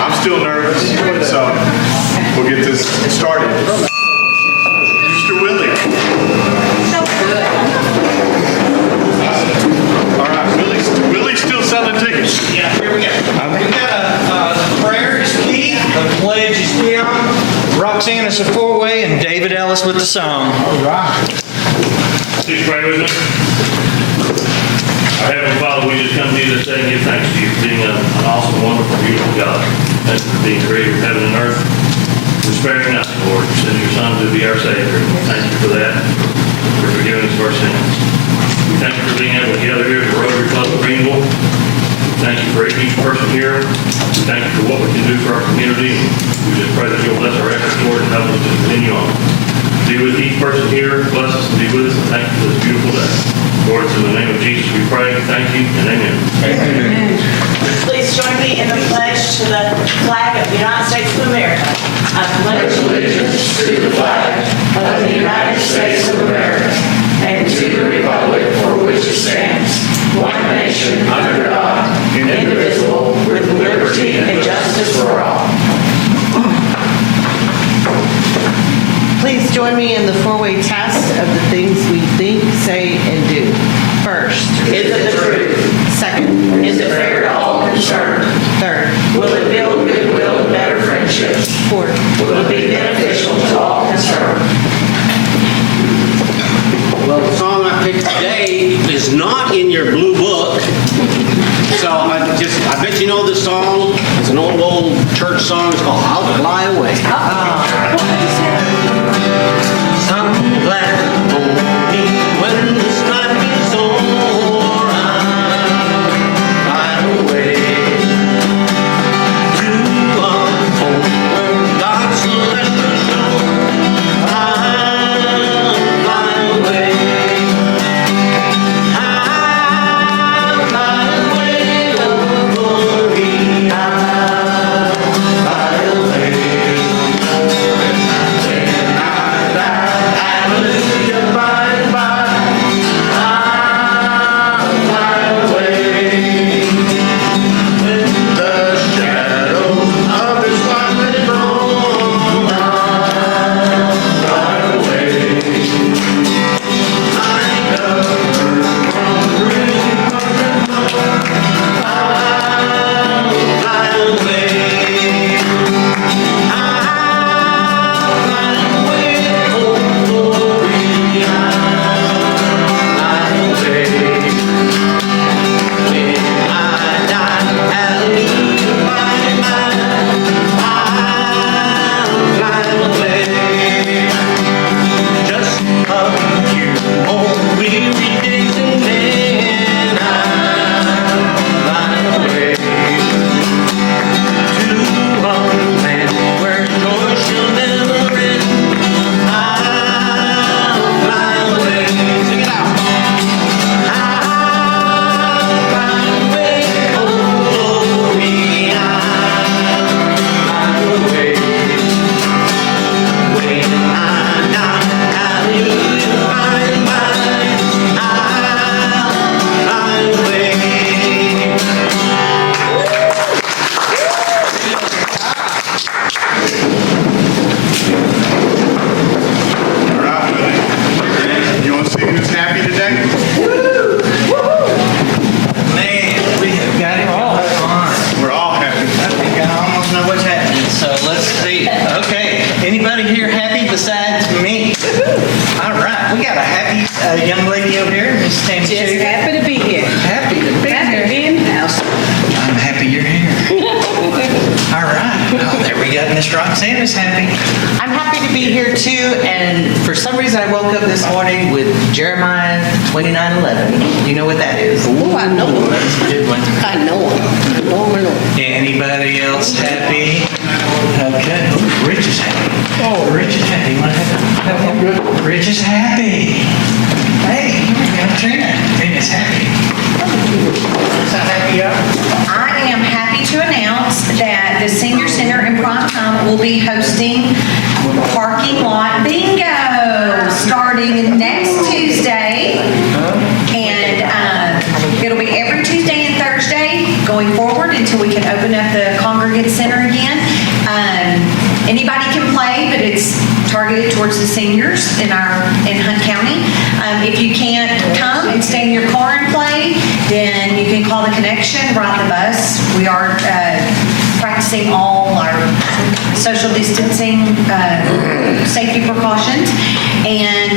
I'm still nervous, so we'll get this started. Mr. Willie. All right, Willie's still selling tickets. Yeah, here we go. We got the prayer is Keith, the pledge is Dion, Roxanne is a four-way, and David Ellis with the song. All right. Please pray with me. Our Heavenly Father, we just come to you this day and give thanks to you for being an awesome, wonderful, beautiful God. Thank you for being creator of heaven and earth. For sparing us, Lord. You sent your Son to be our Savior. Thank you for that, for forgiving us of our sins. We thank you for being able to gather here at the Rotary Club of Greenville. Thank you for each person here. We thank you for what we can do for our community. We just pray that you'll bless our efforts, Lord, and help us to continue on. Be with each person here, bless us and be with us, and thank you for this beautiful day. Lord, it's in the name of Jesus we pray, thank you, and amen. Amen. Please join me in the pledge to the flag of the United States of America. I pledge allegiance to the flag of the United States of America and to the republic for which it stands, one nation under God, indivisible, with liberty and justice for all. Please join me in the four-way test of the things we think, say, and do. First, Is it the truth? second, Is it fair to all concerned? third, Will it build goodwill and better friendships? fourth. Will it be beneficial to all concerned? Well, the song I picked today is not in your blue book. So I bet you know this song. It's an old church song. It's called I'll Fly Away. I'm glad for me when this life is over. I'll fly away to a home where God's celestial shore. I'll fly away. I'll fly away, oh glory. I'll fly away. When I die, hallelujah, by and by, I'll fly away. When the shadows of this life is gone, I'll fly away. I never from really I'll fly away. I'll fly away, oh glory, I'll fly away. When I die, hallelujah, by and by, I'll fly away. Just a few more weary days and then I'll fly away to a land where joy shall never end. I'll fly away. Sing it out. I'll fly away, oh glory. I'll fly away. When I die, hallelujah, by and by, I'll fly away. All right, Willie. You want to see who's happy today? Man, we have got it all on. We're all happy. I think I almost know what's happening, so let's see. Okay, anybody here happy besides me? All right, we got a happy young lady over here, Miss Tammy Just Schaefer. happy to be here. Happy to be Happy here. to be in the house. I'm happy you're here. All right, well, there we go. Miss Roxanne is happy. I'm happy to be here too, and for some reason I woke up this morning with Jeremiah 29:11. You know what that is? Oh, I know him. That's a good one. I know him. I know him. Anybody else happy? Okay. Oh, Rich is happy. Oh, Rich is happy. You want to have him? Good. Rich is happy. Hey, here we go. Trina. Trina's happy. So happy you are? I am happy to announce that the Senior Center in prime time will be hosting parking lot bingo starting next Tuesday. And it'll be every Tuesday and Thursday going forward until we can open up the congregation Congregate Center again. Anybody can play, but it's targeted towards the seniors in Hunt County. If you can't come and stay in your car and play, then you can call the connection, ride the bus. We are practicing all our social distancing, safety precautions. And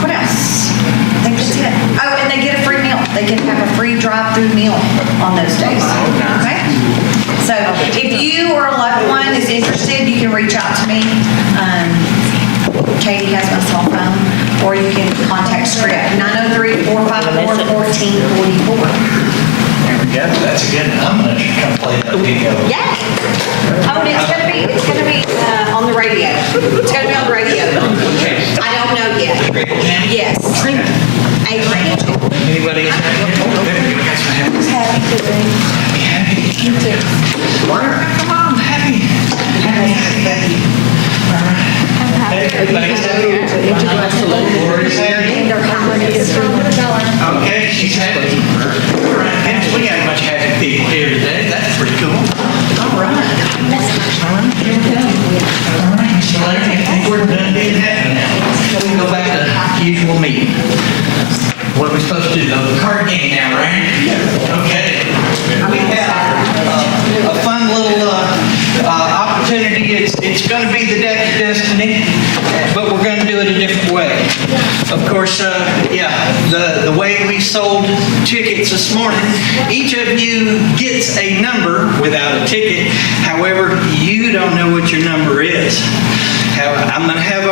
what else? I think that's it. Oh, and they get a free meal. They can have a free drive-through meal on those days. Okay? So if you or a loved one is interested, you can reach out to me. Katie has my cell phone, or you can contact Script, 903-454-1444. There we go. That's a good. I'm gonna come play that bingo. Yeah. Oh, and it's gonna be on the radio. It's gonna be on the radio. I don't know yet. Yes. Adrianna. Anybody else? There you go. Guys, Who's happy today? happy. You too. Come on, happy. Happy. All right. Hey, everybody's happy. Lori's happy. Okay, she's happy. All right, guys, we got a bunch of happy people here today. That's pretty cool. All right. All right, here we go. All right, so I think we're done being happy now. We can go back to usual meeting. What are we supposed to do? The card game now, right? Okay. We have a fun little opportunity. It's going to be the Deck of Destiny, but we're going to do it a different way. Of course, the way we sold tickets this morning, each of you gets a number without a ticket. However, you don't know what your number is. I'm going to have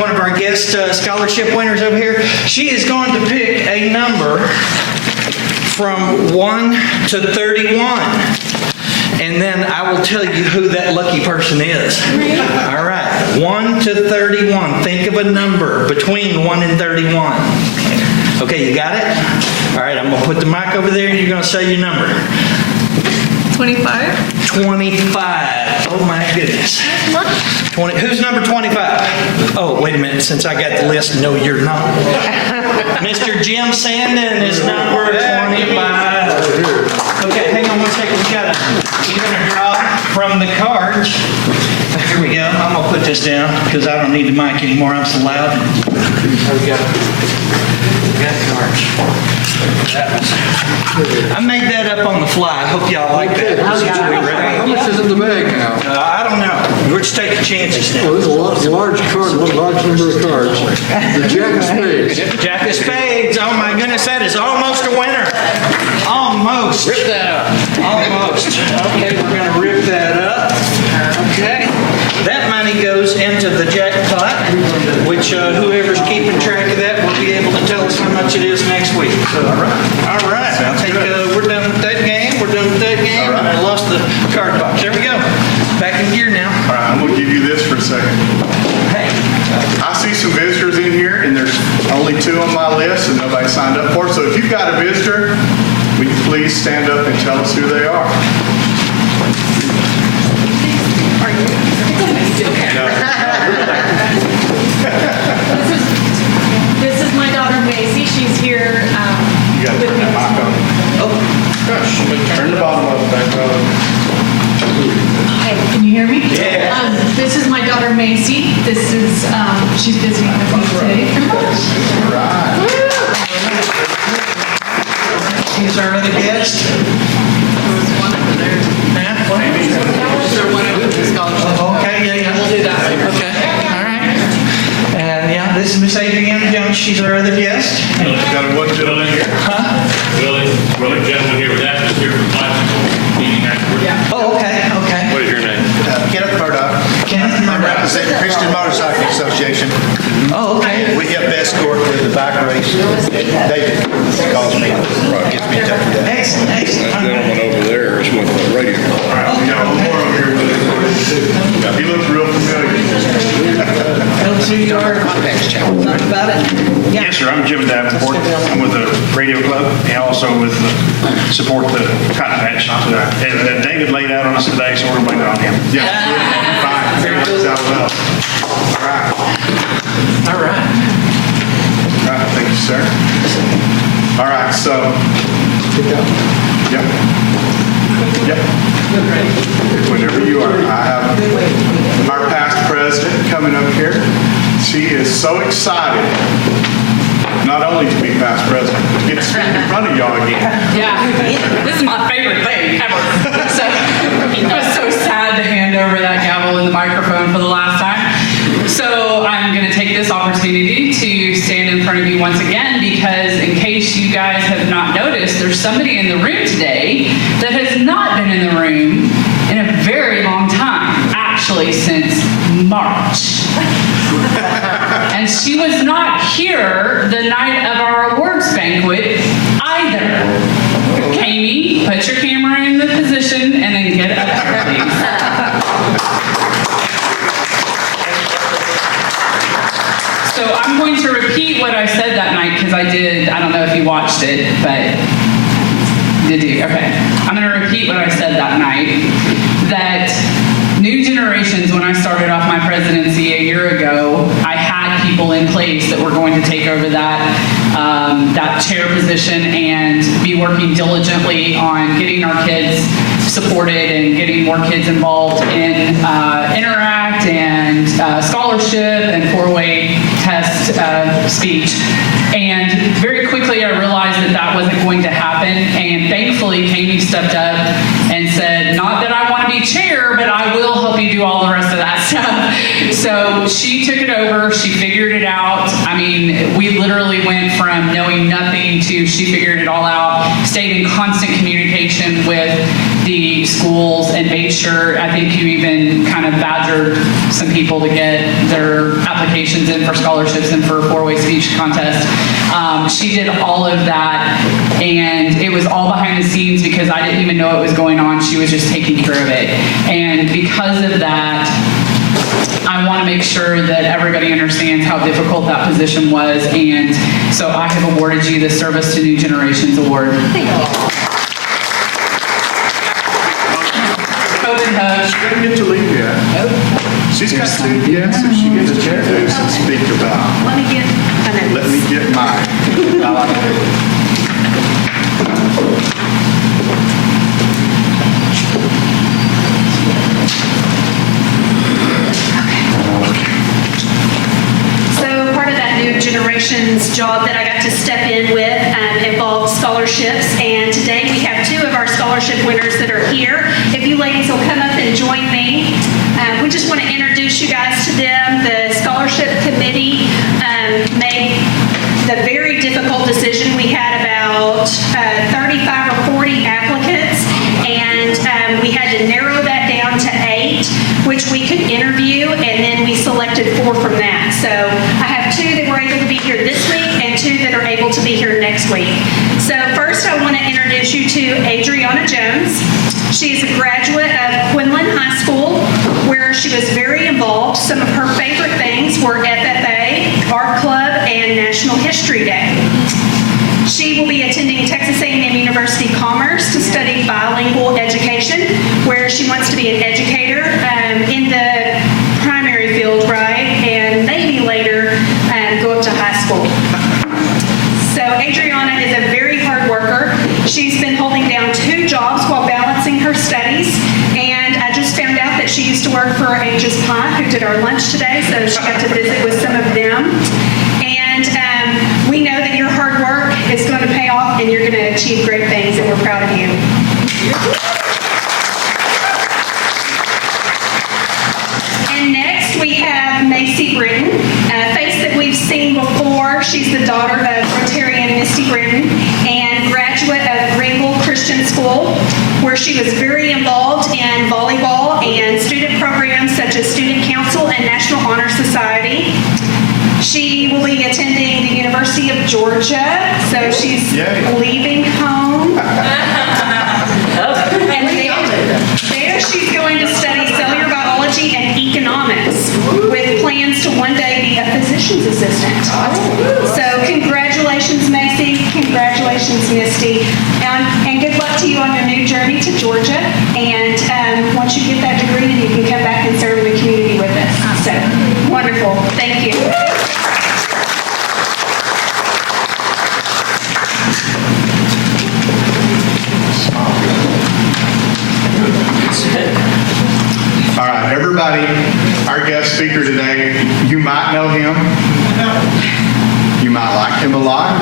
one of our guest scholarship winners over here. She is going to pick a number from 1 to 31. And then I will tell you who that lucky person is. All right, 1 to 31. Think of a number between 1 and 31. Okay, you got it? All right, I'm going to put the mic over there and you're going to say your number. 25. 25. Oh my goodness. 20. Who's number 25? Oh, wait a minute. Since I got the list, no, you're not. Mr. Jim Sandin is number 25. Okay, hang on one second. We're gonna draw from the cards. Here we go. I'm gonna put this down because I don't need the mic anymore. I'm so loud. There we go. We got cards. I made that up on the fly. I hope y'all like that. How much is in the bag now? I don't know. We're just taking chances now. Well, there's a large card, a large number of cards. The Jack of Spades. Jack of Spades. Oh my goodness, that is almost a winner. Almost. Rip that up. Almost. Okay, we're going to rip that up. Okay. That money goes into the jackpot, which whoever's keeping track of that will be able to tell us how much it is next week. So, all right. I think we're done with that game. And I lost the card box. There we go. Back in gear now. All right, I'm going to give you this for a second. Hey. I see some visitors in here, and there's only 2 on my list, and nobody signed up for it. So if you've got a visitor, will you please stand up and tell us who they are? This is my daughter Macy. She's here You got to with turn me. that mic on. Oh, gosh. Turn the bottom of it back up. Hey, can you hear me? Yeah. This is my daughter Macy. This is she's visiting with me today. All right. Here's our other guest. Okay, yeah. We'll do that. Okay, all right. And yeah, this is Miss Adrianna Jones. She's our other guest. Got a what gentleman here? Huh? Willie, gentleman here with that, is here for the bicycle meeting afterwards. Oh, okay. What is your name? Kenneth Murdoch. Kenneth I Murdoch. represent Christian Motorcycle Association. Oh, okay. We help escort with the bike race. David calls me, gets me in touch with that. Excellent. Gentleman over there is with the radio. All right, we got one more over here with us. He looks real familiar. Tell us who you are. Talk about it. Yes, sir. I'm Jim Davenport. I'm with the Radio Club and also with support the Cotton Patch. And David laid out on us today, so we're going to blame it on him. Yeah, fine. Very good. Out well. All right. All right. All right, thank you, sir. All right, so. Yeah. Yep. Whenever you are. I have our past president coming up here. She is so excited, not only to be past president, but to get to stand in front of y'all again. Yeah, this is my favorite thing ever. So it was so sad to hand over that gavel and the microphone for the last time. So I'm going to take this opportunity to stand in front of you once again because in case you guys have not noticed, there's somebody in the room today that has not been in the room in a very long time, actually since March. And she was not here the night of our awards banquet either. Kami, put your camera in the position and then get up here, please. So I'm going to repeat what I said that night because I did. I don't know if you watched it, but did you? Okay. I'm going to repeat what I said that night. That new generations, when I started off my presidency a year ago, I had people in place that were going to take over that chair position and be working diligently on getting our kids supported and getting more kids involved in Interact and scholarship and 4-way test speech. And very quickly I realized that that wasn't going to happen. And thankfully, Kami stepped up and said, not that I want to be chair, but I will help you do all the rest of that stuff. So she took it over. She figured it out. I mean, we literally went from knowing nothing to she figured it all out, stayed in constant communication with the schools and made sure, I think you even kind of badgered some people to get their applications in for scholarships and for a 4-way speech contest. She did all of that, and it was all behind the scenes because I didn't even know it was going on. She was just taking care of it. And because of that, I want to make sure that everybody understands how difficult that position was, and so I have awarded you the Service to New Generations Award. Thank you. COVID hug. She didn't get to leave yet. She's got to, yes, if she gets to introduce and speak about. Let me get mine. I like it. So part of that new generations job that I got to step in with involved scholarships, and today we have 2 of our scholarship winners that are here. If you ladies will come up and join me, we just want to introduce you guys to them. The scholarship committee made the very difficult decision. We had about 35 or 40 applicants, and we had to narrow that down to 8, which we could interview, and then we selected 4 from that. So I have 2 that were able to be here this week and 2 that are able to be here next week. So first I want to introduce you to Adrianna Jones. She's a graduate of Quinlan High School, where she was very involved. Some of her favorite things were FFA, Art Club, and National History Day. She will be attending Texas A&M University Commerce to study bilingual education, where she wants to be an educator in the primary field, right? And maybe later go up to high school. So Adrianna is a very hard worker. She's been holding down 2 jobs while balancing her studies. And I just found out that she used to work for Aegis Pint, who did our lunch today, so she got to visit with some of them. And we know that your hard work is going to pay off and you're going to achieve great things, and we're proud of you. And next we have Macy Britton, a face that we've seen before. She's the daughter of Rotarian Misty Britton and graduate of Greenville Christian School, where she was very involved in volleyball and student programs such as Student Council and National Honor Society. She will be attending the University of Georgia, so she's leaving home. And there she's going to study cellular biology and economics with plans to one day be a physician's assistant. So congratulations, Macy. Congratulations, Misty. And good luck to you on your new journey to Georgia. And once you get that degree, then you can come back and serve the community with us. So wonderful. Thank you. everybody, our guest speaker today, you might know him. You might like him a lot.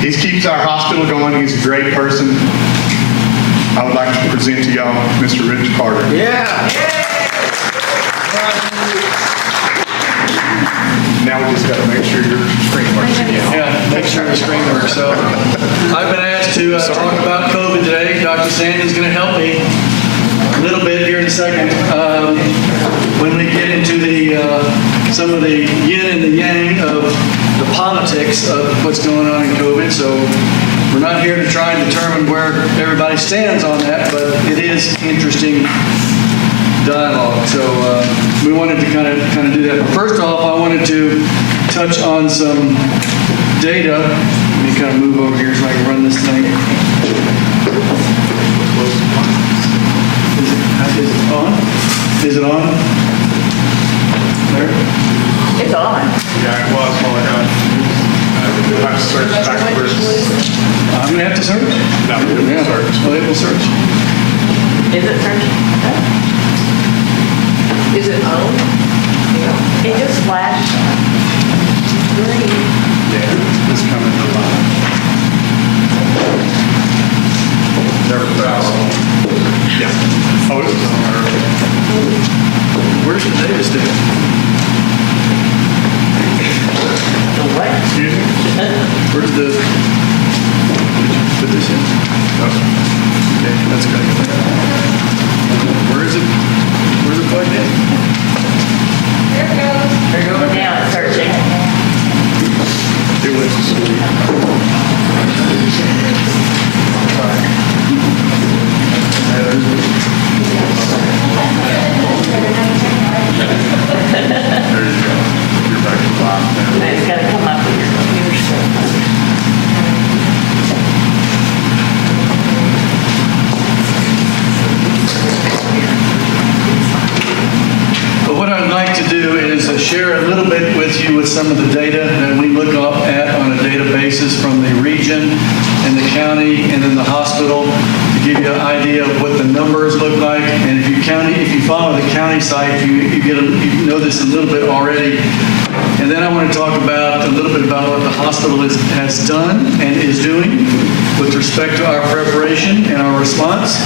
He keeps our hospital going. He's a great person. I would like to present to y'all Mr. Rich Carter. Yeah. Now we just got to make sure your screen works again. Yeah, make sure the screen works. So I've been asked to talk about COVID today. Dr. Sanders is going to help me a little bit here in a second. When we get into some of the yin and the yang of the politics of what's going on in COVID. So we're not here to try and determine where everybody stands on that, but it is interesting dialogue. So we wanted to kind of do that. But first off, I wanted to touch on some data. Let me kind of move over here so I can run this thing. Is it on? Is it on? There? It's on. Yeah, it was while ago. You'll have to search backwards. I'm going to have to search? No, it will search. Well, it will search. Is it searching? Is it on? It just flashed green. Yeah, it's coming to life. Never fast. Yeah. Oh, it was on earlier. Where's the data stick? The what? Excuse me? Where's the... Did you put this in? Okay, that's good. Where is it? Where's it plugged in? There it goes. There you go. Now it's searching. It went to sleep. There you go. You're back to life now. It's got to come up with your computer stuff. But what I'd like to do is share a little bit with you with some of the data that we look up at on a data basis from the region and the county and then the hospital to give you an idea of what the numbers look like. And if you follow the county site, you know this a little bit already. And then I want to talk about a little bit about what the hospital has done and is doing with respect to our preparation and our response.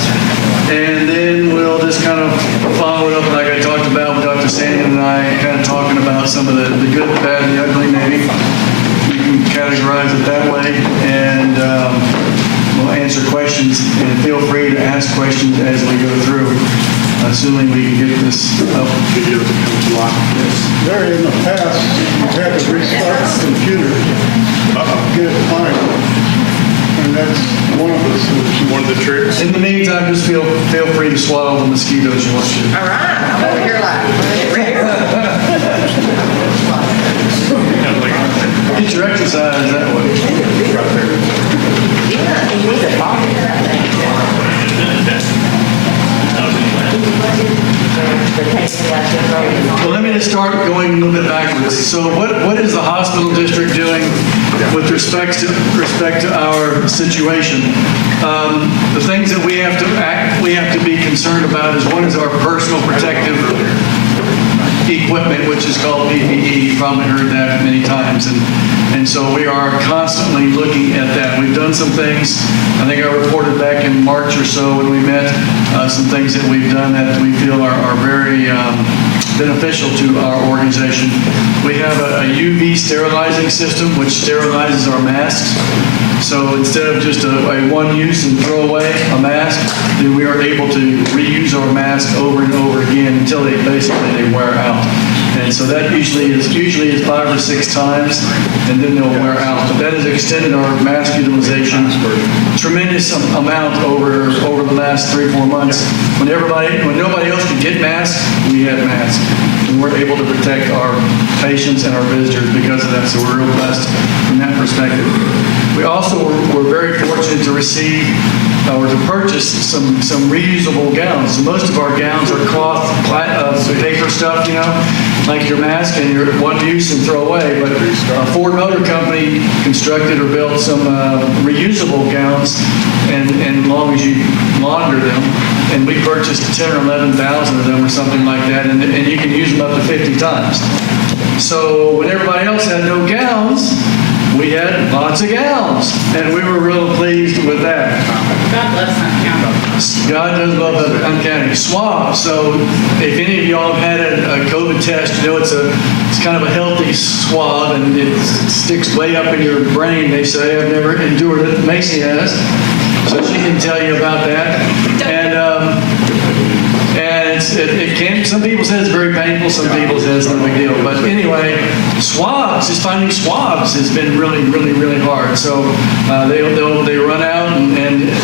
And then we'll just kind of follow it up like I talked about with Dr. Sandy and I, kind of talking about some of the good, the bad, and the ugly maybe. You can categorize it that way. And we'll answer questions. And feel free to ask questions as we go through, assuming we can get this up. Video to come to life. There in the past, you've had to restart the computer. Get it fine. And that's one of the solutions. One of the tricks. In the meantime, just feel free to swallow the mosquitoes you want to. All right. I'm over here like, right here. Get your exercise that way. Yeah, he needs a body, I think. Well, let me just start going a little bit backwards. So what is the hospital district doing with respect to our situation? The things that we have to be concerned about is, one is our personal protective equipment, which is called PPE. You've probably heard that many times. And so we are constantly looking at that. We've done some things, I think I reported back in March or so when we met, some things that we've done that we feel are very beneficial to our organization. We have a UV sterilizing system which sterilizes our masks. So instead of just a one use and throw away a mask, then we are able to reuse our mask over and over again until they wear out. And so that usually is 5 or 6 times, and then they'll wear out. But that has extended our mask utilization tremendous amount over the last 3-4 months. When nobody else could get masks, we had masks. And we're able to protect our patients and our visitors because of that. So we're real blessed from that perspective. We also were very fortunate to receive or to purchase some reusable gowns. So most of our gowns are cloth, paper stuff, like your mask and your one use and throw away. But Ford Motor Company constructed or built some reusable gowns, and as long as you launder them, and we purchased 10 or 11,000 of them or something like that, and you can use them up to 50 times. So when everybody else had no gowns, we had lots of gowns, and we were real pleased with that. God bless that county. God does love the uncanny. Swab. So if any of y'all have had a COVID test, you know it's kind of a healthy swab, and it sticks way up in your brain, they say. I've never endured it. Macy has. So she can tell you about that. And it can, some people say it's very painful, some people say it's no big deal. But anyway, just finding swabs has been really, really, really hard. So they run out,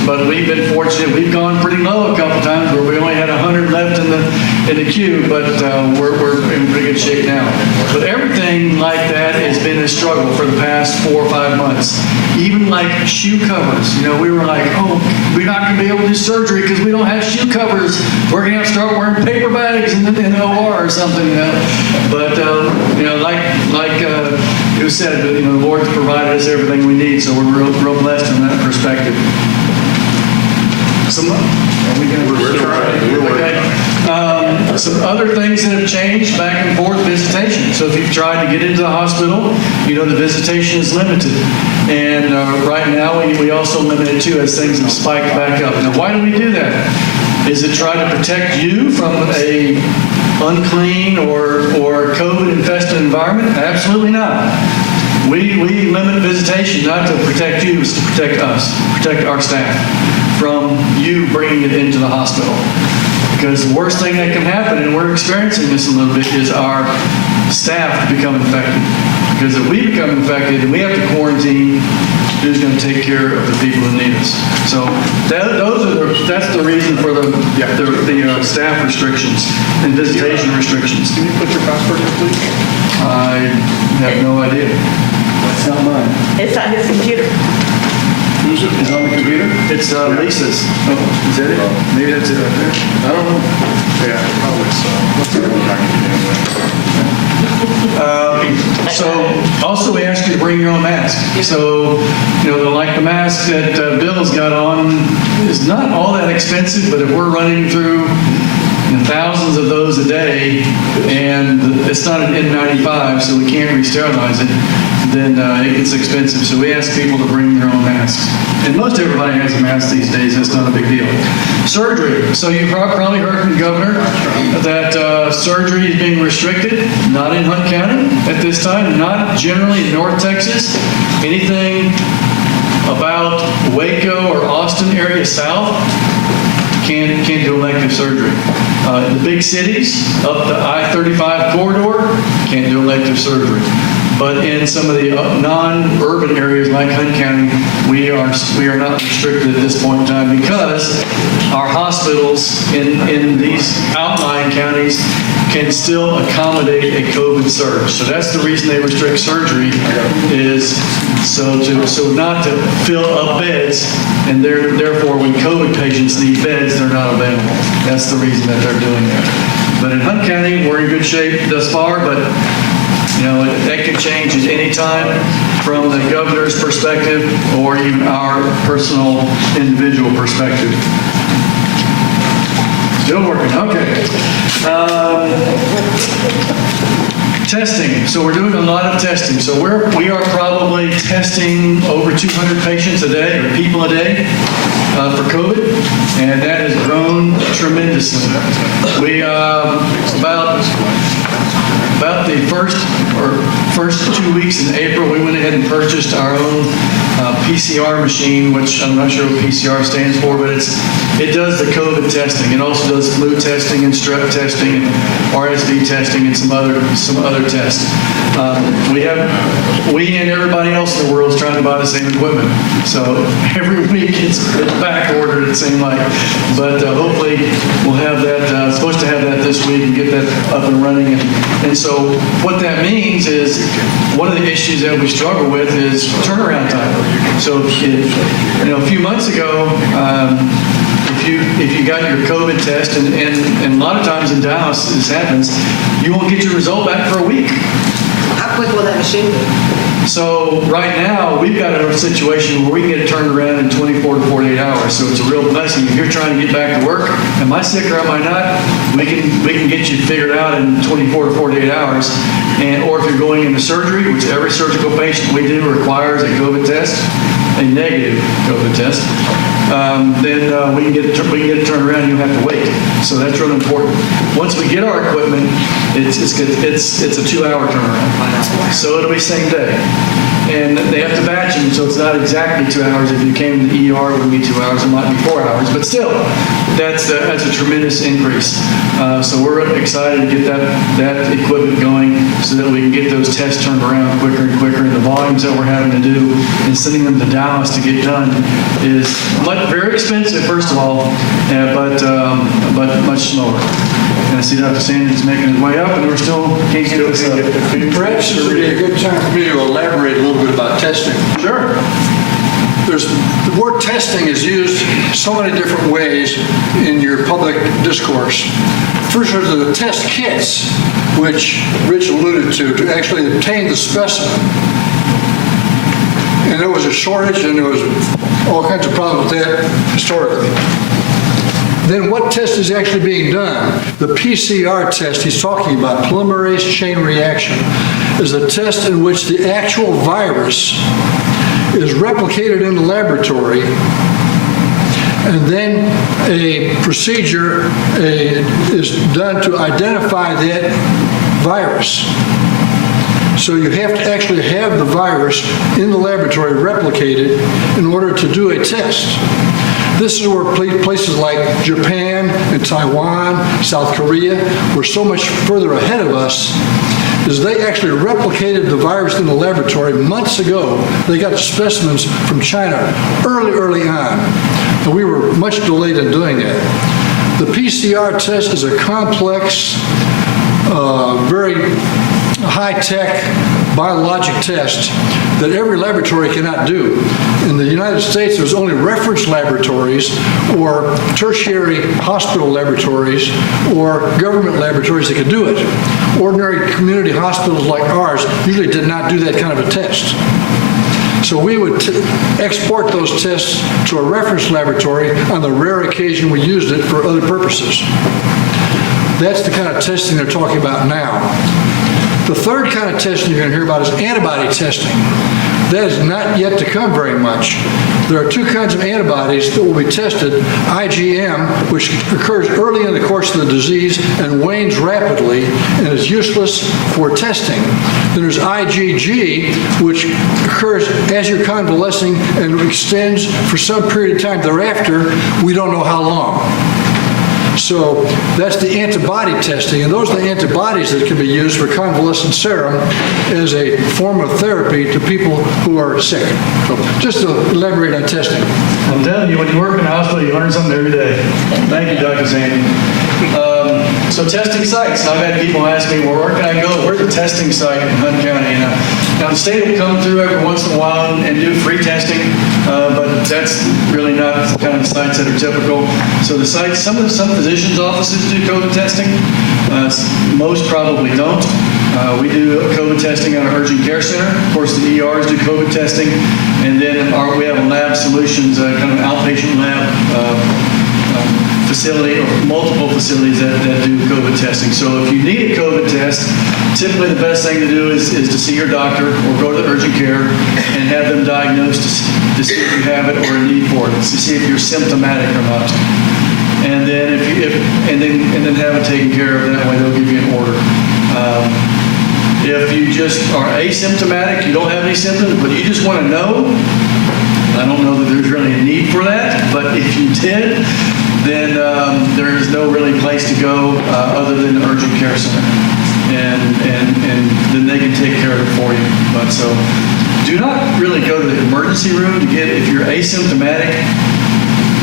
but we've been fortunate. We've gone pretty low a couple times where we only had 100 left in the queue, but we're in pretty good shape now. But everything like that has been a struggle for the past 4 or 5 months. Even like shoe covers. You know, we were like, oh, we're not going to be able to do surgery because we don't have shoe covers. We're going to have to start wearing paper bags in the OR or something, you know. But, you know, like you said, you know, the Lord's provided us everything we need, so we're real blessed from that perspective. Some other things that have changed, back and forth visitation. So if you've tried to get into the hospital, you know the visitation is limited. And right now we also limit it too as things have spiked back up. Now why do we do that? Is it try to protect you from a unclean or COVID infested environment? Absolutely not. We limit visitation not to protect you, it's to protect us, protect our staff from you bringing it into the hospital. Because the worst thing that can happen, and we're experiencing this a little bit, is our staff become infected. Because if we become infected and we have to quarantine, who's going to take care of the people who need us? So that's the reason for the staff restrictions and visitation restrictions. Can you put your password in, please? I have no idea. It's not mine. It's on his computer. Who's it? It's on the computer? It's Lisa's. Oh, is that it? Maybe that's it right there. I don't know. Yeah, probably so. Let's go back again. So also we ask you to bring your own mask. So, you know, like the mask that Bill's got on is not all that expensive, but if we're running through thousands of those a day, and it's not an N95, so we can't re-sterilize it, then it gets expensive. So we ask people to bring their own masks. And most everybody has a mask these days. That's not a big deal. Surgery. So you've probably heard from the governor that surgery is being restricted, not in Hunt County at this time, not generally in North Texas. Anything about Waco or Austin area south, can't do elective surgery. The big cities, up the I-35 corridor, can't do elective surgery. But in some of the non-urban areas like Hunt County, we are not restricted at this point in time because our hospitals in these outlying counties can still accommodate a COVID surge. So that's the reason they restrict surgery, is so not to fill up beds, and therefore when COVID patients need beds, they're not available. That's the reason that they're doing that. But in Hunt County, we're in good shape thus far, but you know, that could change at any time from the governor's perspective or even our personal individual perspective. Still working, okay. Testing. So we're doing a lot of testing. So we are probably testing over 200 patients a day or people a day for COVID, and that has grown tremendously. We about the first 2 weeks in April, we went ahead and purchased our own PCR machine, which I'm not sure what PCR stands for, but it does the COVID testing. It also does flu testing and strep testing and RSV testing and some other tests. We and everybody else in the world is trying to buy the same equipment. So every week it's back ordered, it seemed like. But hopefully we'll have that, supposed to have that this week and get that up and running. And so what that means is one of the issues that we struggle with is turnaround time. So a few months ago, if you got your COVID test, and a lot of times in Dallas this happens, you won't get your result back for a week. How quick will that machine be? So right now, we've got a situation where we can get it turned around in 24 to 48 hours. So it's a real blessing. If you're trying to get back to work, am I sick or am I not? We can get you figured out in 24 to 48 hours. Or if you're going into surgery, which every surgical patient we do requires a COVID test, a negative COVID test, then we can get it turned around. You don't have to wait. So that's really important. Once we get our equipment, it's a 2-hour turnaround. So it'll be same day. And they have to batch them, so it's not exactly 2 hours. If you came to the ER, it would be 2 hours. It might be 4 hours. But still, that's a tremendous increase. So we're excited to get that equipment going so that we can get those tests turned around quicker and quicker. And the volumes that we're having to do and sending them to Dallas to get done is very expensive, first of all, but much slower. And I see Dr. Sanders making his way up, and we're still can't get us up. Perhaps this would be a good time for me to elaborate a little bit about testing. Sure. The word testing is used so many different ways in your public discourse. First, there's the test kits, which Rich alluded to actually obtain the specimen. And there was a shortage, and there was all kinds of problems with that historically. Then what test is actually being done? The PCR test he's talking about, polymerase chain reaction, is a test in which the actual virus is replicated in the laboratory, and then a procedure is done to identify that virus. So you have to actually have the virus in the laboratory replicated in order to do a test. This is where places like Japan and Taiwan, South Korea were so much further ahead of us, is they actually replicated the virus in the laboratory months ago. They got the specimens from China early on, and we were much delayed in doing that. The PCR test is a complex, very high-tech biologic test that every laboratory cannot do. In the United States, there's only reference laboratories or tertiary hospital laboratories or government laboratories that can do it. Ordinary community hospitals like ours usually did not do that kind of a test. So we would export those tests to a reference laboratory on the rare occasion we used it for other purposes. That's the kind of testing they're talking about now. The third kind of testing you're going to hear about is antibody testing. That is not yet to come very much. There are two kinds of antibodies that will be tested. IgM, which occurs early in the course of the disease and wanes rapidly and is useless for testing. Then there's IgG, which occurs as you're convalescing and extends for some period of time thereafter. We don't know how long. So that's the antibody testing, and those are the antibodies that can be used for convalescent serum as a form of therapy to people who are sick. So just to elaborate on testing. I'm telling you, when you work in a hospital, you learn something every day. Thank you, Dr. Sandy. So testing sites. I've had people ask me, well, where can I go? Where's the testing site in Hunt County? Now, the state will come through every once in a while and do free testing, but that's really not the kind of sites that are typical. So the sites, some physicians' offices do COVID testing. Most probably don't. We do COVID testing at our urgent care center. Of course, the ERs do COVID testing. And then we have a lab solutions, kind of outpatient lab facility, or multiple facilities that do COVID testing. So if you need a COVID test, typically the best thing to do is to see your doctor or go to the urgent care and have them diagnosed to see if you have it or a need for it, to see if you're symptomatic or not. And then and then have it taken care of. That way they'll give you an order. If you just are asymptomatic, you don't have any symptoms, but you just want to know, I don't know that there's really a need for that, but if you did, then there is no really place to go other than the urgent care center. And then they can take care of it for you. But so do not really go to the emergency room to get, if you're asymptomatic,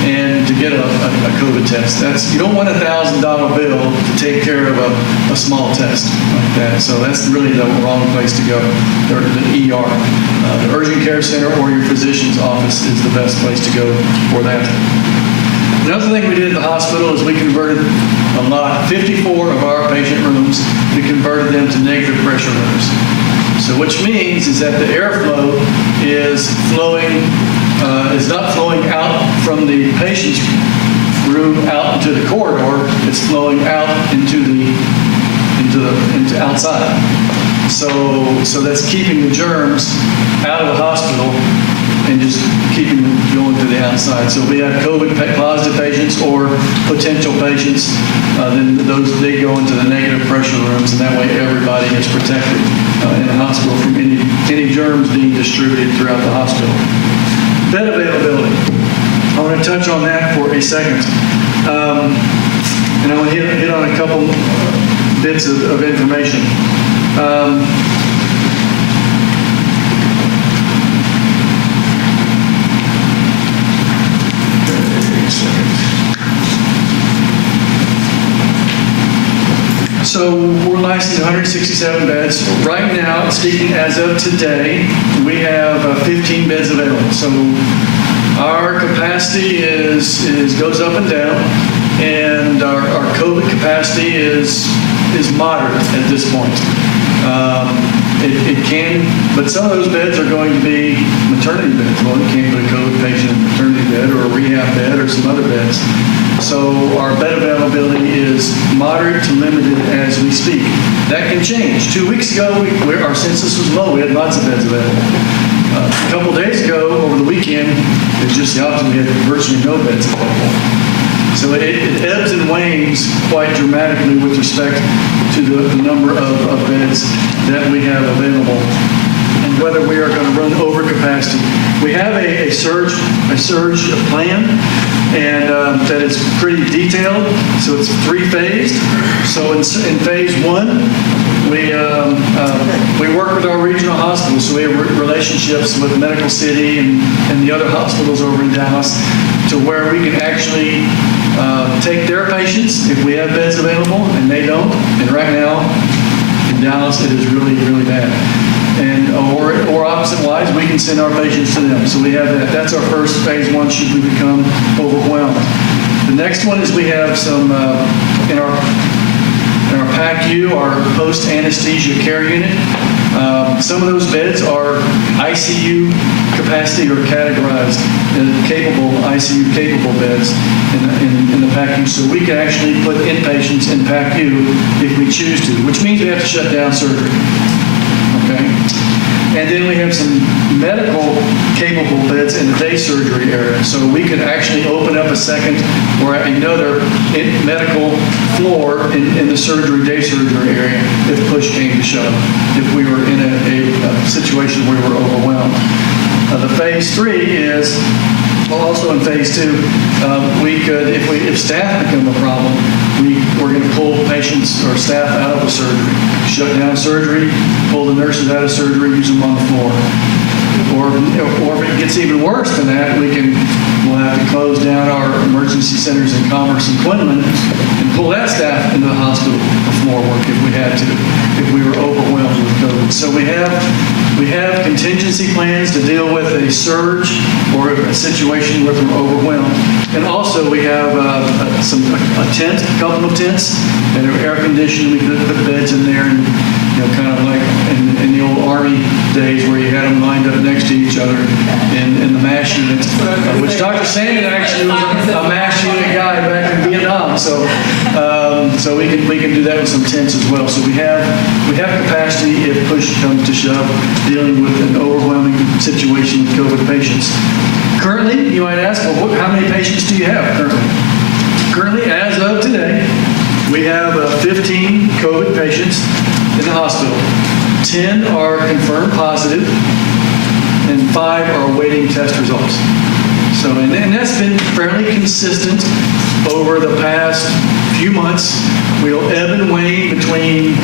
and to get a COVID test. You don't want a $1,000 bill to take care of a small test like that. So that's really the wrong place to go, the ER. The urgent care center or your physician's office is the best place to go for that. Another thing we did at the hospital is we converted 54 of our patient rooms, we converted them to negative pressure rooms. So which means is that the airflow is not flowing out from the patient's room out into the corridor. It's flowing out into outside. So that's keeping the germs out of the hospital and just keeping them going to the outside. So if we have COVID positive patients or potential patients, then they go into the negative pressure rooms, and that way everybody is protected in the hospital from any germs being distributed throughout the hospital. Bed availability. I want to touch on that for a second. And I want to hit on a couple bits of information. So we're licensed 167 beds. Right now, speaking as of today, we have 15 beds available. So our capacity goes up and down, and our COVID capacity is moderate at this point. It can, but some of those beds are going to be maternity beds. Well, you can't put a COVID patient in a maternity bed or a rehab bed or some other beds. So our bed availability is moderate to limited as we speak. That can change. 2 weeks ago, our census was low. We had lots of beds available. A couple days ago, over the weekend, it was just the opposite. We had virtually no beds available. So it ebbs and wanes quite dramatically with respect to the number of beds that we have available and whether we are going to run over capacity. We have a surge plan, and that is pretty detailed. So it's 3-phased. So in phase 1, we work with our regional hospitals. So we have relationships with Medical City and the other hospitals over in Dallas, to where we can actually take their patients if we have beds available and they don't. And right now in Dallas, it is really, really bad. And or opposite-wise, we can send our patients to them. So we have that. That's our first phase 1 should we become overwhelmed. The next one is we have some in our PACU, our post-anesthesia care unit. Some of those beds are ICU capacity or categorized capable ICU capable beds in the PACU. So we can actually put inpatients in PACU if we choose to, which means we have to shut down surgery. Okay. And then we have some medical capable beds in the day surgery area. So we could actually open up a second or another medical floor in the day surgery area if push came to shove, if we were in a situation where we're overwhelmed. The phase 3 is, well, also in phase 2, we could, if staff become a problem, we're going to pull patients or staff out of the surgery, shut down surgery, pull the nurses out of surgery, use them on the floor. Or if it gets even worse than that, we'll have to close down our emergency centers in Commerce and Quinlan and pull that staff into the hospital for floor work if we had to, if we were overwhelmed with COVID. So we have contingency plans to deal with a surge or a situation where we're overwhelmed. And also we have a tent, a couple of tents that are air conditioned. We could put beds in there, and kind of like in the old Army days where you had them lined up next to each other in the MASH unit, which Dr. Sandin actually was a MASH unit guy back in Vietnam. So we can do that with some tents as well. So we have capacity if push comes to shove, dealing with an overwhelming situation with COVID patients. Currently, you might ask, well, how many patients do you have currently? Currently, as of today, we have 15 COVID patients in the hospital. 10 are confirmed positive, and 5 are awaiting test results. So, and that's been fairly consistent over the past few months. We'll ebb and wane between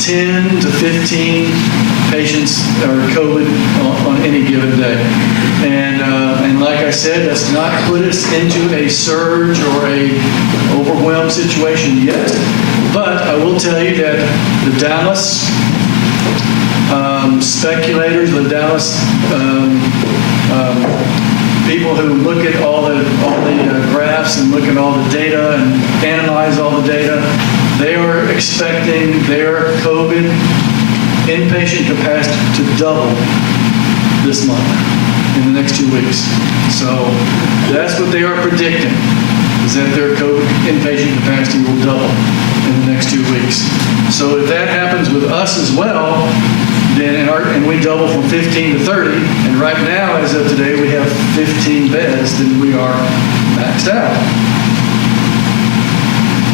10 to 15 patients are COVID on any given day. And like I said, that's not put us into a surge or a overwhelmed situation yet. But I will tell you that the Dallas speculators, the Dallas people who look at all the graphs and look at all the data and analyze all the data, they are expecting their COVID inpatient capacity to double this month, in the next 2 weeks. So that's what they are predicting, is that their COVID inpatient capacity will double in the next 2 weeks. So if that happens with us as well, then and we double from 15 to 30, and right now, as of today, we have 15 beds, then we are maxed out.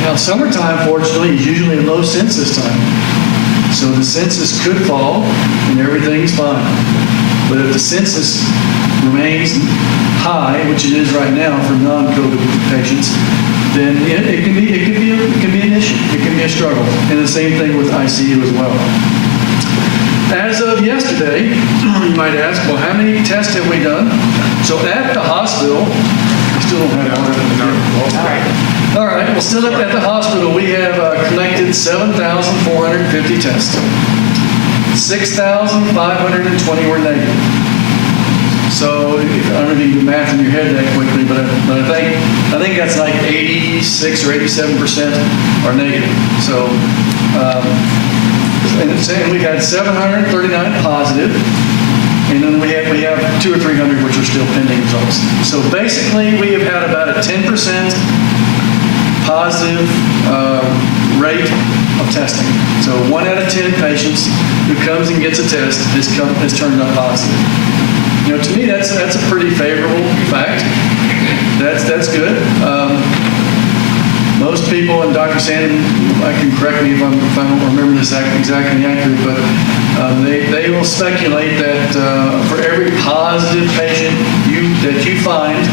Now, summertime, fortunately, is usually a low census time. So the census could fall and everything's fine. But if the census remains high, which it is right now for non-COVID patients, then it can be an issue. It can be a struggle. And the same thing with ICU as well. As of yesterday, you might ask, well, how many tests have we done? So at the hospital, we still don't have one. All right, well, still at the hospital, we have collected 7,450 tests. 6,520 were negative. So I don't know if you can do math in your head that quickly, but I think that's like 86 or 87% are negative. So, and we've had 739 positive, and then we have 200 or 300 which are still pending results. So basically, we have had about a 10% positive rate of testing. So 1 out of 10 patients who comes and gets a test has turned up positive. You know, to me, that's a pretty favorable fact. That's good. Most people, and Dr. Sandin, I can correct me if I don't remember this exactly accurate, but they will speculate that for every positive patient that you find,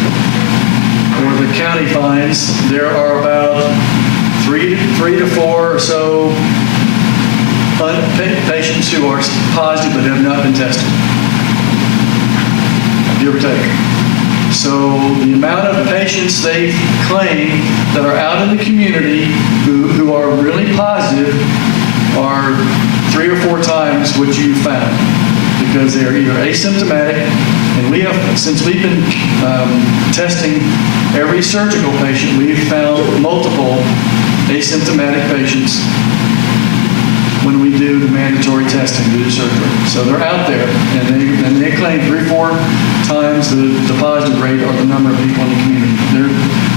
or the county finds, there are about 3 to 4 or so patients who are positive but have not been tested, give or take. So the amount of patients they claim that are out in the community who are really positive are 3 or 4 times what you found, because they are either asymptomatic, and we have, since we've been testing every surgical patient, we've found multiple asymptomatic patients when we do the mandatory testing, do the surgery. So they're out there, and they claim 3 or 4 times the positive rate or the number of people in the community.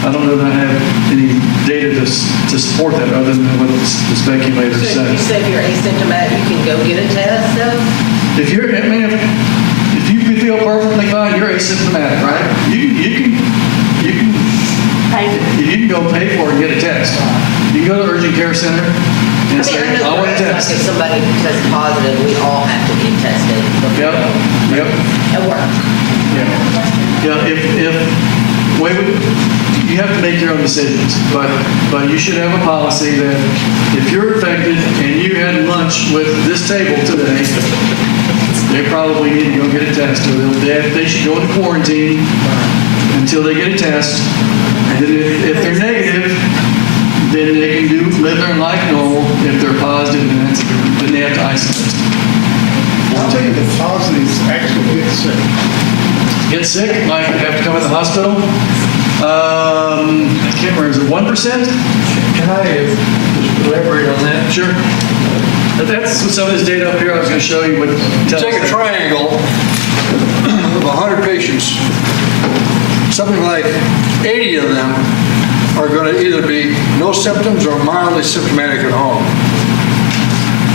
I don't know that I have any data to support that other than what the speculators say. So if you say if you're asymptomatic, you can go get a test, though? If you feel perfectly fine, you're asymptomatic, right? You can go pay for it and get a test. You can go to the urgent care center and say, I want a test. Like if somebody tests positive, we all have to be tested. Yep. At work. Yeah. You have to make your own decisions, but you should have a policy that if you're infected and you had lunch with this table today, they probably need to go get a test, or they should go into quarantine until they get a test. And then if they're negative, then they can live their life normal. If they're positive, then they have to isolate. I'll tell you, the positives actually get sick. Get sick, like have to come to the hospital. I can't remember, is it 1%? Can I just elaborate on that? Sure. But that's some of this data up here I was going to show you. Take a triangle of 100 patients. Something like 80 of them are going to either be no symptoms or mildly symptomatic at home.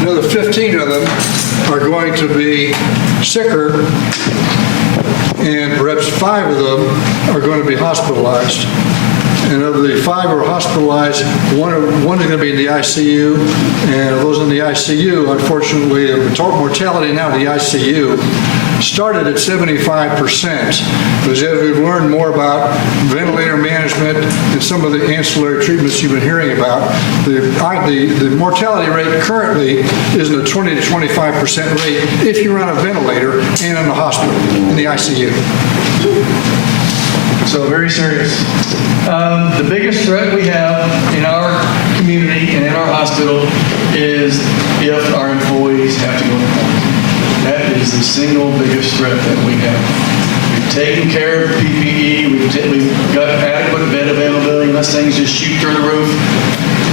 Another 15 of them are going to be sicker, and perhaps 5 of them are going to be hospitalized. And of the 5 who are hospitalized, one is going to be in the ICU, and of those in the ICU, unfortunately, the mortality now in the ICU started at 75%. Because as we've learned more about ventilator management and some of the ancillary treatments you've been hearing about, the mortality rate currently is in a 20 to 25% rate if you're on a ventilator and in the hospital, in the ICU. So very serious. The biggest threat we have in our community and in our hospital is if our employees have to go to quarantine. That is the single biggest threat that we have. We've taken care of PPE, we've got adequate bed availability unless things just shoot through the roof.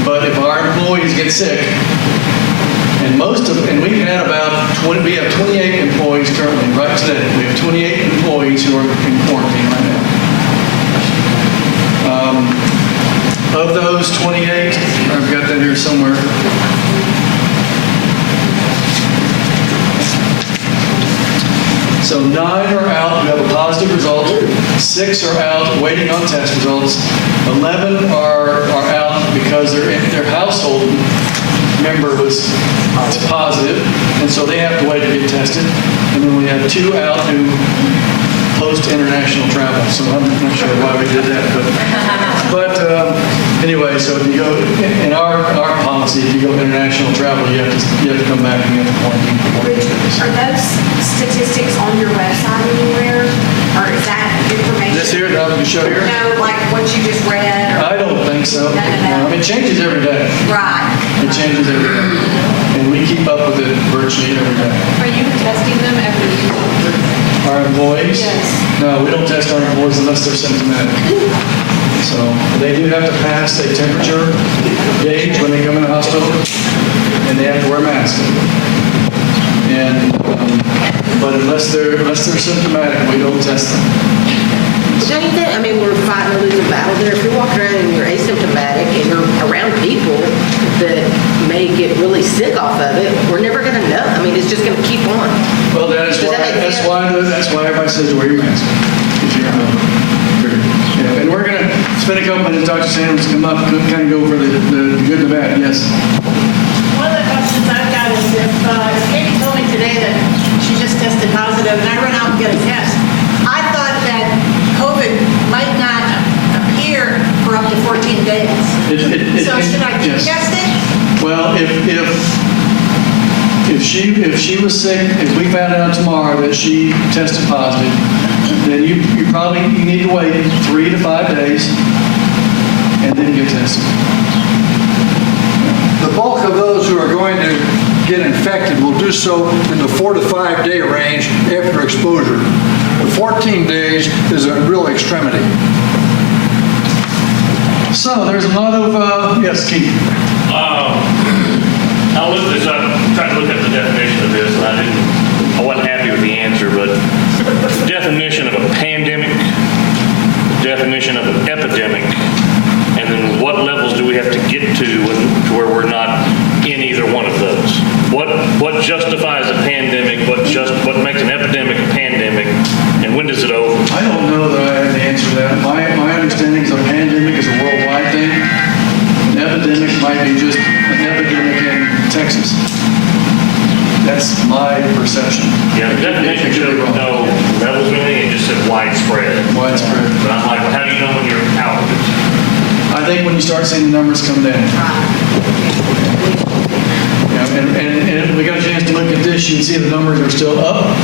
But if our employees get sick, and most most of, and we've had about 20, we have 28 employees currently, right today. We have 28 employees who are in quarantine right now. Of those 28, I've got that here somewhere. So 9 are out who have a positive result, 6 are out waiting on test results, 11 are out because their household member was positive, and so they have to wait to get tested. And then we have 2 out who post-international travel, so I'm not sure why we did that, but anyway, so if you go, in our policy, if you go international travel, you have to come back and you have to quarantine for 14 days. Are those statistics on your website anywhere? Or is that information? This here that I can show here? No, like what you just read? I don't think so. No. I mean, it changes every day. Right. It changes every day. And we keep up with it virtually every day. Are you testing them every week? Our employees? Yes. No, we don't test our employees unless they're symptomatic. So they do have to pass a temperature gauge when they come in the hospital, and they have to wear masks. And but unless they're symptomatic, we don't test them. Don't you think, I mean, we're fighting a losing battle there. If you're walking around and you're asymptomatic and you're around people that may get really sick off of it, we're never going to know. I mean, it's just going to keep on. Well, that's why everybody says wear your mask. Yeah, and we're going to spend a couple minutes. Dr. Sanders come up, kind of go over the good and the bad. Yes. One of the questions I've got is if Katie told me today that she just tested positive and I run out and get a test, I thought that COVID might not appear for up to 14 days. So should I keep testing? Well, if she was sick, if we found out tomorrow that she tested positive, then you need to wait 3 to 5 days and then get tested. The bulk of those who are going to get infected will do so in the 4 to 5 day range after exposure. The 14 days is a real extremity. So there's a lot of, yes, Keith. I looked this up, tried to look at the definition of this, and I wasn't happy with the answer, but definition of a pandemic, definition of an epidemic, and then what levels do we have to get to where we're not in either one of those? What justifies a pandemic? What makes an epidemic a pandemic? And when does it over? I don't know that I have the answer to that. My understanding is a pandemic is a worldwide thing. An epidemic might be just an epidemic in Texas. That's my perception. Yeah, the definition showed no levels or anything, it just said widespread. Widespread. But I'm like, well, how do you know when you're out of it? I think when you start seeing the numbers come down. Yeah, and we got a chance to look at this, you can see the numbers are still up.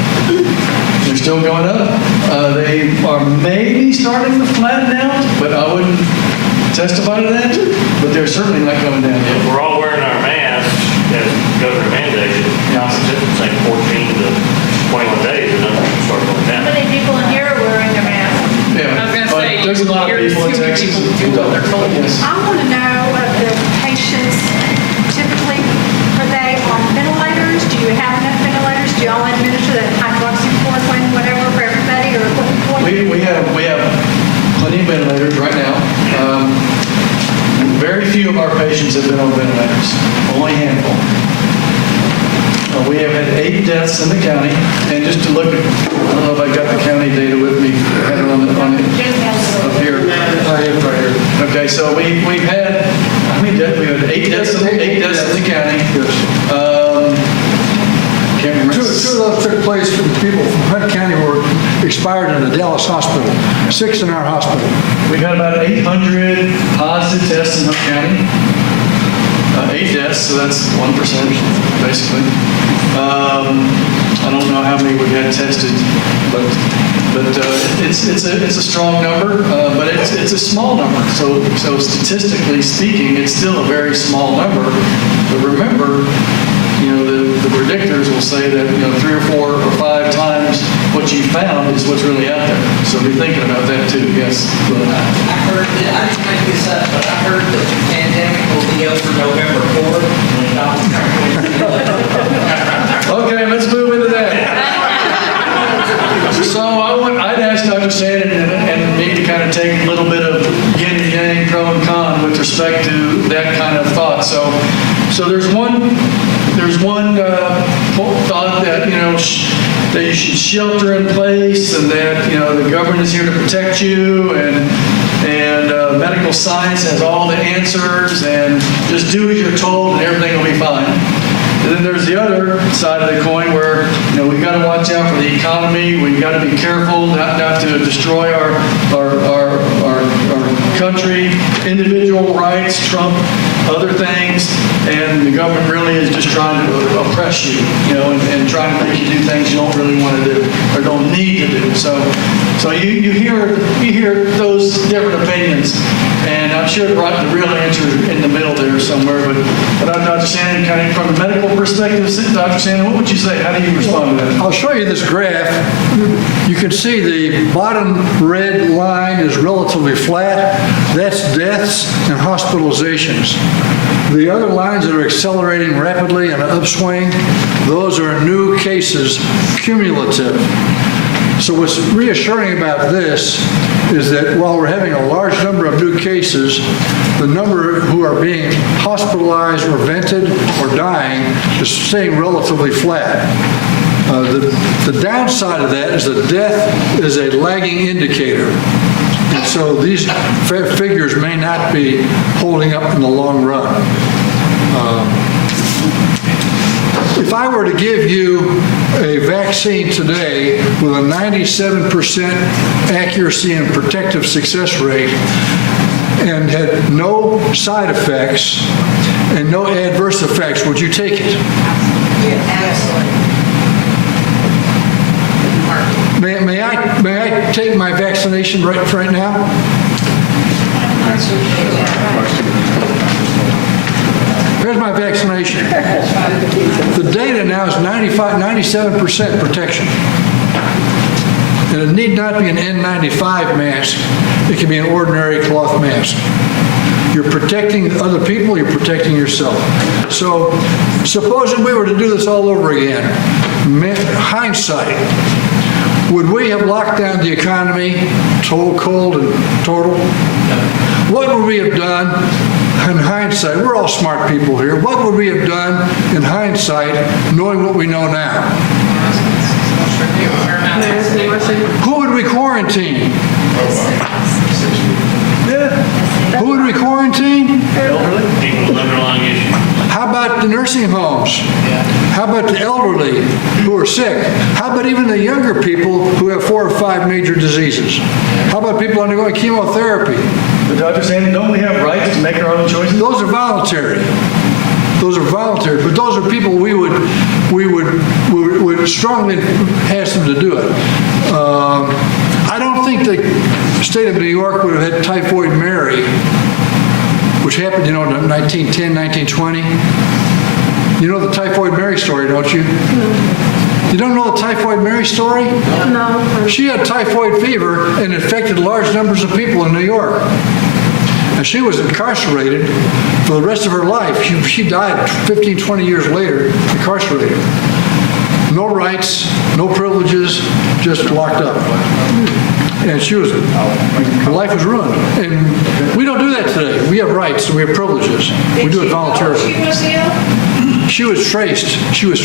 They're still going up. They are maybe starting to flatten out, but I wouldn't testify to that. But they're certainly not coming down yet. We're all wearing our masks, as governor mandated. It's like 14 to 21 days, and numbers will start going down. How many people in here are wearing their masks? Yeah, I was gonna but say, there's a lot of here's people in too many Texas people who do what don't. they're told. Yes. I want to know of the patients, typically, are they on ventilators? Do you have enough ventilators? Do y'all administer that hydroxychloroquine, whatever, for everybody, or what? We have plenty of ventilators right now. Very few of our patients have been on ventilators, only a handful. We have had 8 deaths in the county, and just to look at, I don't know if I got the county data with me, I had it on it up here. Right here. Okay, so we've had, how many deaths? We've had 8 deaths in the county. Can't remember. Two of those took place from people from Hunt County were expired in the Dallas hospital, 6 in our hospital. We've had about 800 positive tests in Hunt County. 8 deaths, so that's 1%, basically. I don't know how many we had tested, but it's a strong number, but it's a small number. So statistically speaking, it's still a very small number. But remember, the predictors will say that 3 or 4 or 5 times what you found is what's really out there. So be thinking about that too. Yes. I heard that, I didn't make this up, but I heard that the pandemic will be over November 4th when Donald Trump wins. So there's one thought that, that you should shelter in place and that, the government is here to protect you and medical science has all the answers and just do as you're told and everything will be fine. And then there's the other side of the coin where, we've got to watch out for the economy. We've got to be careful not to destroy our country, individual rights, trump other things, and the government really is just trying to oppress you, and trying to make you do things you don't really want to do or don't need to do. So you hear those different opinions, and I'm sure the real answer is in the middle there somewhere. But Dr. Sandin, kind of from a medical perspective, Dr. Sandin, what would you say? How do you respond to that? I'll show you this graph. You can see the bottom red line is relatively flat. That's deaths and hospitalizations. The other lines that are accelerating rapidly in an upswing, those are new cases, cumulative. So what's reassuring about this is that while we're having a large number of new cases, the number who are being hospitalized or vented or dying is staying relatively flat. The downside of that is that death is a lagging indicator. And so these figures may not be holding up in the long run. If I were to give you a vaccine today with a 97% accuracy and protective success rate and had no side effects and no adverse effects, would you take it? Absolutely. May I take my vaccination right now? Here's my vaccination. The data now is 97% protection. And it need not be an N95 mask. It can be an ordinary cloth mask. You're protecting other people, you're protecting yourself. So supposing we were to do this all over again, hindsight, would we have locked down the economy, cold and total? What would we have done in hindsight? We're all smart people here. What would we have done in hindsight, knowing what we know now? Who would we quarantine? Yeah. Who would we quarantine? People with underlying issues. How about the nursing homes? How about the elderly who are sick? How about even the younger people who have 4 or 5 major diseases? How about people undergoing chemotherapy? But Dr. Sandin, don't we have rights to make our own choices? Those are voluntary. But those are people we would strongly ask them to do it. I don't think the state of New York would have had Typhoid Mary, which happened, in 1910, 1920. You know the Typhoid Mary story, don't you? You don't know the Typhoid Mary story? No. She had typhoid fever and infected large numbers of people in New York. And she was incarcerated for the rest of her life. She died 15, 20 years later, incarcerated. No rights, no privileges, just locked up. And her life was ruined. And we don't do that today. We have rights and we have privileges. We do it voluntarily. She was traced. She was a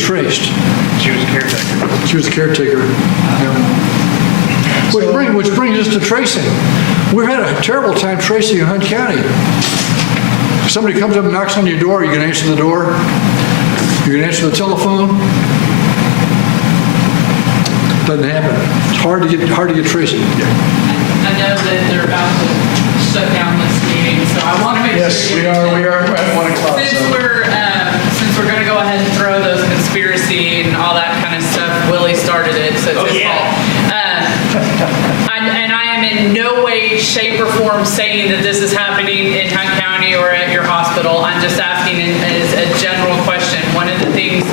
caretaker. Yeah. Which brings us to tracing. We've had a terrible time tracing in Hunt County. If somebody comes up and knocks on your door, you can answer the door. You can answer the telephone. Doesn't happen. It's hard to get tracing. I know that they're about to shut down this meeting, so I want to make sure. Yes, we are at 1 o'clock. Since we're going to go ahead and throw those conspiracy and all that kind of stuff, Willie started it, so it's his fault. And I am in no way, shape, or form saying that this is happening in Hunt County or at your hospital. I'm just asking as a general question. One of the things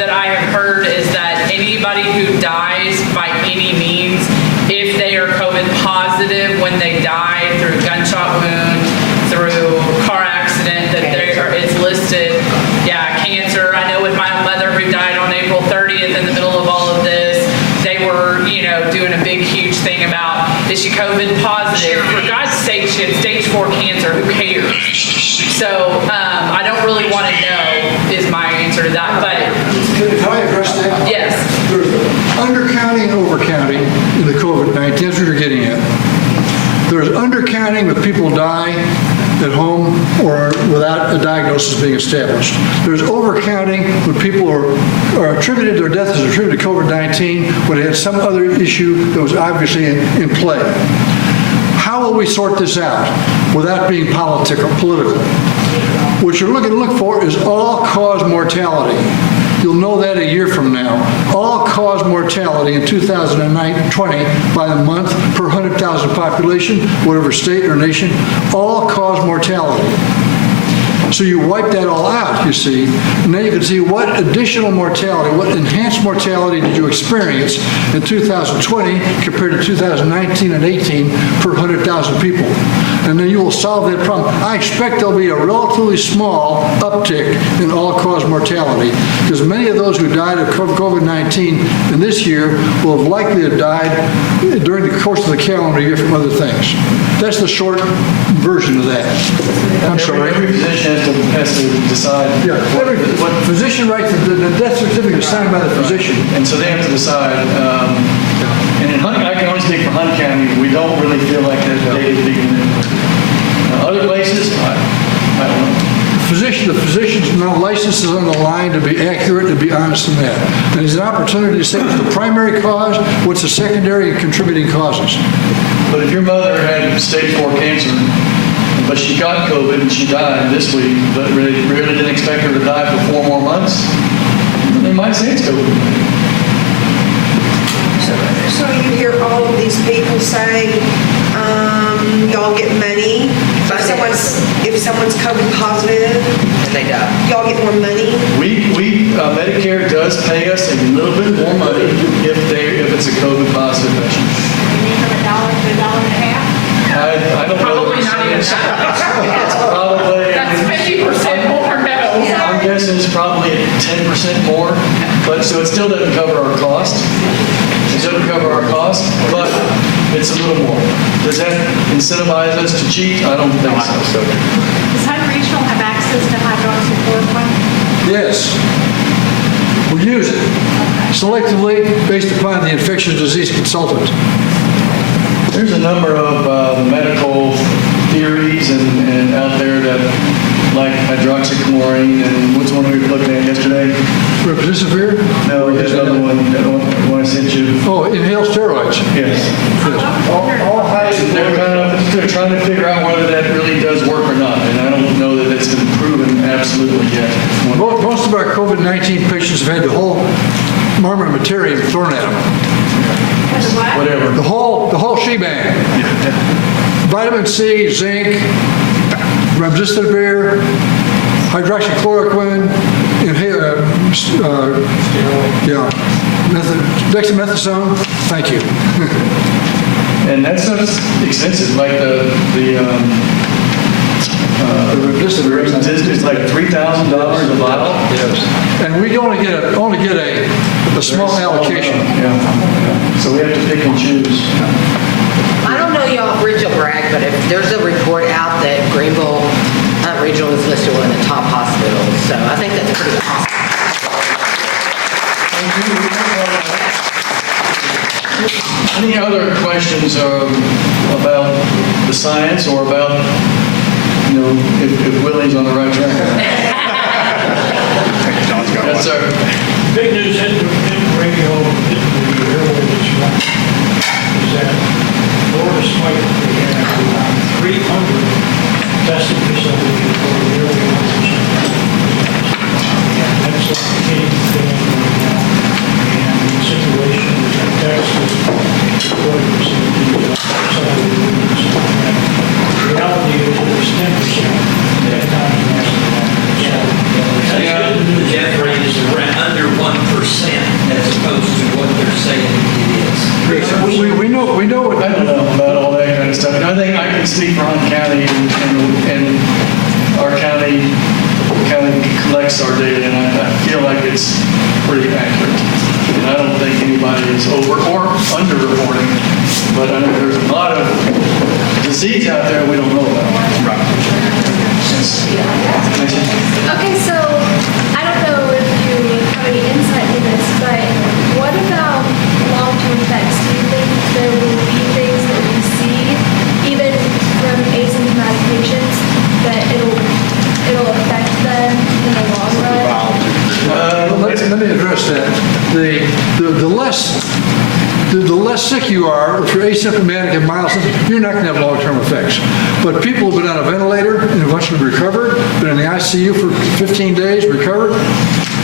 that I have heard is that anybody who dies by any means, if they are COVID positive when they die through gunshot wound, through car accident, that it's listed, cancer. I know with my mother who died on April 30th in the middle of all of this, they were, doing a big, huge thing about, is she COVID positive? For God's sake, she had stage 4 cancer. Who cares? So I don't really answer to that, but Can I address that? yes. There's undercounting and overcounting in the COVID-19, that's what you're getting at. There's undercounting when people die at home or without a diagnosis being established. There's overcounting when people are attributed, their death is attributed to COVID-19 when they had some other issue that was obviously in play. How will we sort this out without being political? What you're looking to look for is all-cause mortality. You'll know that a year from now. All-cause mortality in 2020 by the month per 100,000 population, whatever state or nation, all-cause mortality. So you wipe that all out, you see, and then you can see what additional mortality, what enhanced mortality did you experience in 2020 compared to 2019 and 18 per 100,000 people. And then you will solve that problem. I expect there'll be a relatively small uptick in all-cause mortality because many of those who died of COVID-19 in this year will have likely have died during the course of the calendar year from other things. That's the short version of that. I'm sorry. Every physician has to decide. Yeah, what physician writes the death certificate is signed by the physician. And so they have to decide. And in Hunt, I can only speak for Hunt County, we don't really feel like that data is being manipulated. Other places, I don't know. The physician's license is on the line to be accurate, to be honest in that. And there's an opportunity to say what's the primary cause, what's the secondary and contributing causes. But if your mother had stage 4 cancer, but she got COVID and she died this week, but really didn't expect her to die for 4 more months, they might say it's COVID. So you hear all of these people say, y'all get money. If someone's COVID positive, They die. y'all get more money. Medicare does pay us a little bit more money if it's a COVID positive patient. You mean from $1 to $1.50? I don't know. Probably not even that. Probably. That's 50% more, no. I'm guessing it's probably 10% more, but so it still doesn't cover our cost. It doesn't cover our cost, but it's a little more. Does that incentivize us to cheat? I don't think so. Does Hunt Regional have access to hydroxychloroquine? Yes. We use it selectively based upon the infectious disease consultant. There's a number of medical theories and out there that like hydroxychloroquine and what's one we were looking at yesterday? Remdesivir? No, there's another one. That one I sent you. Oh, inhaled steroids. Yes. They're trying to figure out whether that really does work or not, and I don't know that it's been proven absolutely yet. Most of our COVID-19 patients have had the whole armamentarium thrown at them. Whatever. The whole shebang. Vitamin C, zinc, remdesivir, hydroxychloroquine, dexamethasone. Thank you. And that's not expensive, like the remdesivir is like $3,000 a bottle. Yes. And we only get a small allocation. Yeah. So we have to pick and choose. I don't know y'all if Rich will brag, but if there's a report out that Greenville Regional is listed one of the top hospitals, so I think that's pretty awesome. Any other questions about the science or about, if Willie's on the right track? Yes, sir. Big news in radio earlier this month is that Florida State, they have around 300 testing facilities for nearly 1%. That's like a big thing right now. And the situation is that Texas, 40% some of the units. The reality is there's 10% that times less than that. The death rate is under 1% as opposed to what they're saying it is. We know what. I don't know about all that kind of stuff. And I think I can speak for Hunt County and our county collects our data, and I feel like it's pretty accurate. And I don't think anybody is over or under reporting, but I know there's a lot of disease out there we don't know about. Okay, so I don't know if the less sick you are, if you're asymptomatic and mild symptoms, you're not going to have long-term effects. But people who've been on a ventilator and eventually recovered, been in the ICU for 15 days, recovered,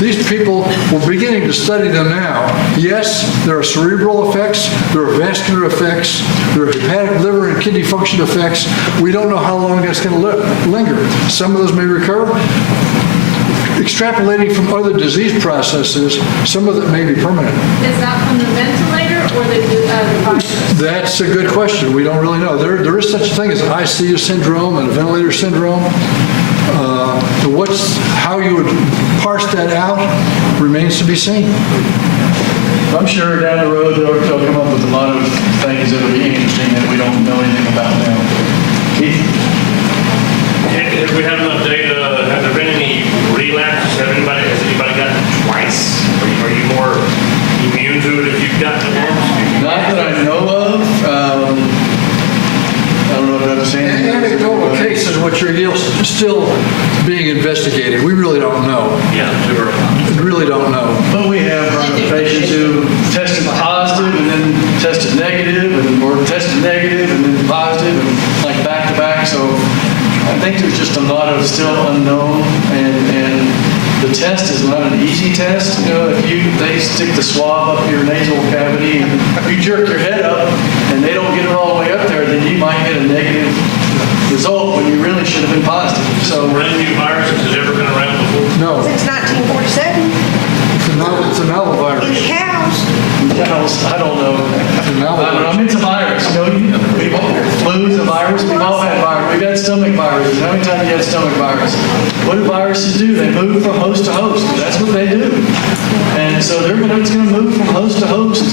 these people, we're beginning to study them now. Yes, there are cerebral effects, there are vascular effects, there are hepatic, liver, and kidney function effects. We don't know how long that's going to linger. Some of those may recover. Extrapolating from other disease processes, some of it may be permanent. Is that from the ventilator or the virus? That's a good question. We don't really know. There is such a thing as an ICU syndrome and a ventilator syndrome. How you would parse that out remains to be seen. I'm sure down the road they'll come up with a lot of things that'll be interesting that we don't know anything about now. Keith? If we have enough data, have there been any relapses? Has anybody gotten it twice? Are you more immune to it if you've gotten it once? Not that I know of. I don't know if that's saying. Anecdotal cases which are still being investigated. We really don't know. Yeah, sure. We really don't know. But we have patients who tested positive and then tested negative, or tested negative and then positive, and like back to back. So I think there's just a lot of still unknown, and the test is not an easy test. You know, if they stick the swab up your nasal cavity and you jerk your head up and they don't get it all the way up there, then you might get a negative result when you really should have been positive. So brand new viruses has ever been around before? No. Since 1947. It's a novel virus. In cows. I don't know. I'm into virus. You know, flu's a virus. We've all had virus. We've had stomach viruses. How many times have you had stomach virus? What do viruses do? They move from host to host. That's what they do. And so it's going to move from host to host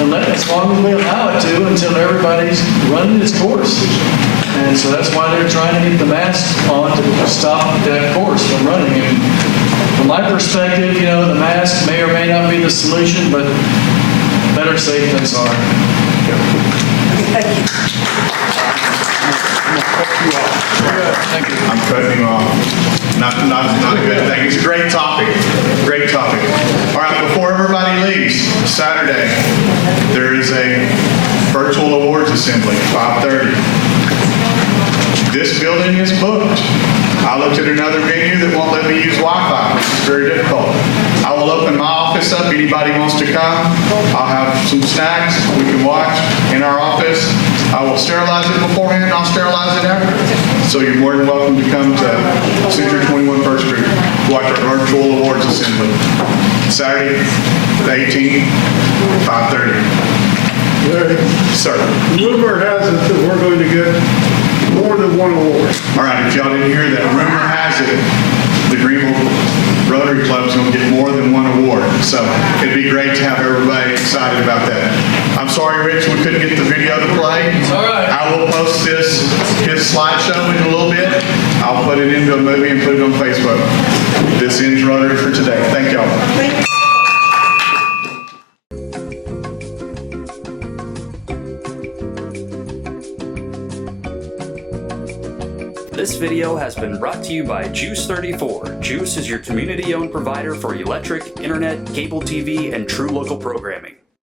as long as we allow it to, until everybody's running its course. And so that's why they're trying to get the mask on to stop that course from running. And from my perspective, you know, the mask may or may not be the solution, but better safe than sorry. Thank you. Thank you. I'm cutting you off. Not a good thing. It's a great topic. Great topic. All right, before everybody leaves, Saturday, there is a virtual awards assembly, 5:30. This building is booked. I looked at another venue that won't let me use Wi-Fi, which is very difficult. I will open my office up. Anybody wants to come, I'll have some snacks we can watch in our office. I will sterilize it beforehand, and I'll sterilize it after. So you're more than welcome to come to Century 21 First Group to watch our virtual awards assembly. Saturday, the 18th, 5:30. Sir. Rumor has it that we're going to get more than one award. All right, if y'all didn't hear that, rumor has it the Greenville Rotary Club's going to get more than one award. So it'd be great to have everybody excited about that. I'm sorry, Rich, we couldn't get the video to play. It's all right. I will post his slideshow in a little bit. I'll put it into a movie and put it on Facebook. This ends Rotary for today. Thank y'all. This video has been brought to you by GEUS 34. GEUS is your community-owned provider for electric, internet, cable TV, and true local programming.